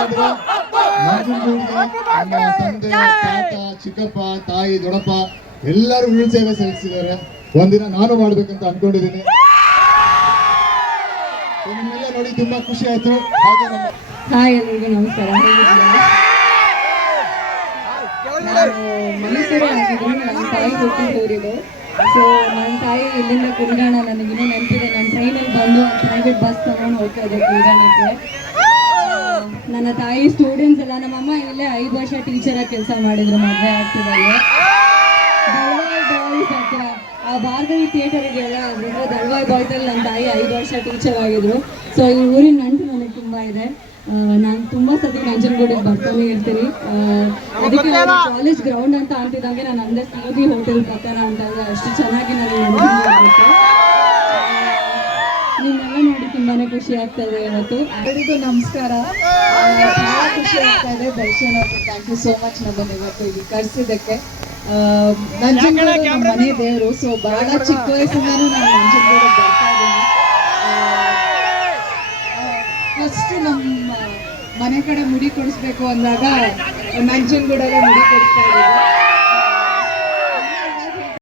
ಯಾಕಂದ್ರೆ ನಂಜನಗೂಡಿಗೆ ನಮ್ಮ ತಂದೆ ತಾತ ಚಿಕ್ಕಪ್ಪ ತಾಯಿ ದೊಡ್ಡಪ್ಪ ಎಲ್ಲರೂ ಉರುಳು ಸೇವೆ ಸಲ್ಲಿಸಿದ್ದಾರೆ. ಒಂದಿನ ನಾನು ಮಾಡ್ಬೇಕಂತ ಅನ್ಕೊಂಡಿದ್ದೀನಿ. ನಿಮ್ಮೆಲ್ಲ ನೋಡಿ ತುಂಬಾ ಖುಷಿ ಆಯ್ತು. ಹಾಯ್ ಎಲ್ರಿಗೂ ನಮಸ್ಕಾರ. ನಾನು ಮೈಸೂರು ಆಗಿದ್ದು, ನನ್ನ ತಾಯಿ ಹುಟ್ಟಿದೂರಿದು. ಸೊ ನನ್ನ ತಾಯಿ ಇಲ್ಲಿಂದ ಕುಲ್ಗಾಣ ನನಗಿನ್ನೂ ನೆನಪಿದೆ. ನನ್ನ ಟ್ರೈನಲ್ಲಿ ಬಂದು ಪ್ರೈವೇಟ್ ಬಸ್ ತಗೊಂಡು ಹೋಗ್ತಾ ಇದೆ ಕುಲ್ಗಾಣಕ್ಕೆ. ನನ್ನ ತಾಯಿ ಸ್ಟೂಡೆಂಟ್ಸ್ ಎಲ್ಲ, ನಮ್ಮಮ್ಮ ಇಲ್ಲೇ 5 ವರ್ಷ ಟೀಚರಾಗಿ ಕೆಲಸ ಮಾಡಿದ್ರು ಮದುವೆ ಆಗ್ತಿದ್ದಲ್ಲಿ. ದಳ್ವಾಯ್ ಬಾಯ್ಸ್ ಹತ್ರ ಆ ಭಾರ್ಗವಿ ಥಿಯೇಟರಿಗೆಲ್ಲ ಅದರಿಂದ ದಳ್ವಾಯ್ ಬಾಯ್ಸಲ್ಲಿ ನನ್ನ ತಾಯಿ 5 ವರ್ಷ ಟೀಚರ್ ಆಗಿದ್ರು. ಸೊ ಈ ಊರಿನ ನಂಟು ನನಗೆ ತುಂಬ ಇದೆ. ನಾನು ತುಂಬ ಸತಿ ನಂಜನಗೂಡಿಗೆ ಬರ್ತಾನೆ ಇರ್ತೀನಿ. ಅದಕ್ಕೆ ಕಾಲೇಜ್ ಗ್ರೌಂಡ್ ಅಂತ ಅಂತಿದ್ದಂಗೆ ನಾನು ಅಂದೆ ಸಿಗೋದಿ ಹೋಟೆಲ್ ಪ್ರಕಾರ ಅಂತಂದರೆ ಅಷ್ಟು ಚೆನ್ನಾಗಿ ನನಗೆ ನೆನಪಿರುತ್ತೆ. ನಿಮ್ಮೆಲ್ಲ ನೋಡಿ ತುಂಬಾ ಖುಷಿ ಆಗ್ತಾಯಿದೆ ಇವತ್ತು. ಎಲ್ಲರಿಗೂ ನಮಸ್ಕಾರ. ಭಾಳ ಖುಷಿ ಆಗ್ತಾ ಇದೆ. ದರ್ಶನ್ ಅವ್ರಿಗೆ ಥ್ಯಾಂಕ್ ಯು ಸೋ ಮಚ್ ನಮ್ಮನ್ನು ಇವತ್ತು ಇಲ್ಲಿ ಕರೆಸಿದ್ದಕ್ಕೆ. ನಂಜನಗೂಡು ನಮ್ಮ ಮನೆ ದೇವರು. ಸೊ ಭಾಳ ಚಿಕ್ಕ ವಯಸ್ಸಿಂದನೂ ನಾನು ನಂಜನಗೂಡಿಗೆ ಬರ್ತಾ ಇದ್ದೀನಿ. ಫಸ್ಟ್ ನಮ್ಮ ಮನೆ ಕಡೆ ಮುಡಿ ಕೊಡಿಸ್ಬೇಕು ಅಂದಾಗ ನಂಜನಗೂಡಲ್ಲೇ ಮುಡಿ ಕೊಡಿಸ್ತಾ ಇದ್ದೀವಿ.